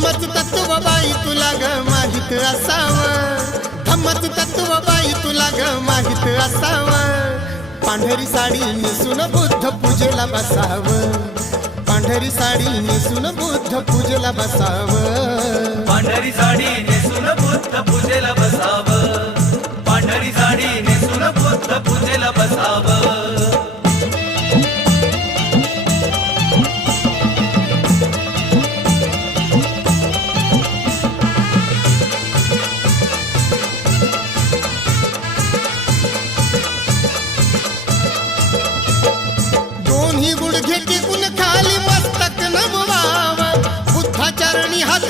धम्मच तत्व बाई तुला ग माहित असावं, धम्मच तत्व बाई तुला ग माहित असावं. पांढरी साडी नेसून बुद्ध पूजेला बसावं, पांढरी साडी नेसून बुद्ध पूजेला बसावं. पांढरी साडी नेसून बुद्ध पूजेला बसावं, पांढरी साडी नेसून बुद्ध पूजेला बसावं. दोन्ही गुडघे टेकून खाली मस्तक नमवावं, बुद्धाचरणी हात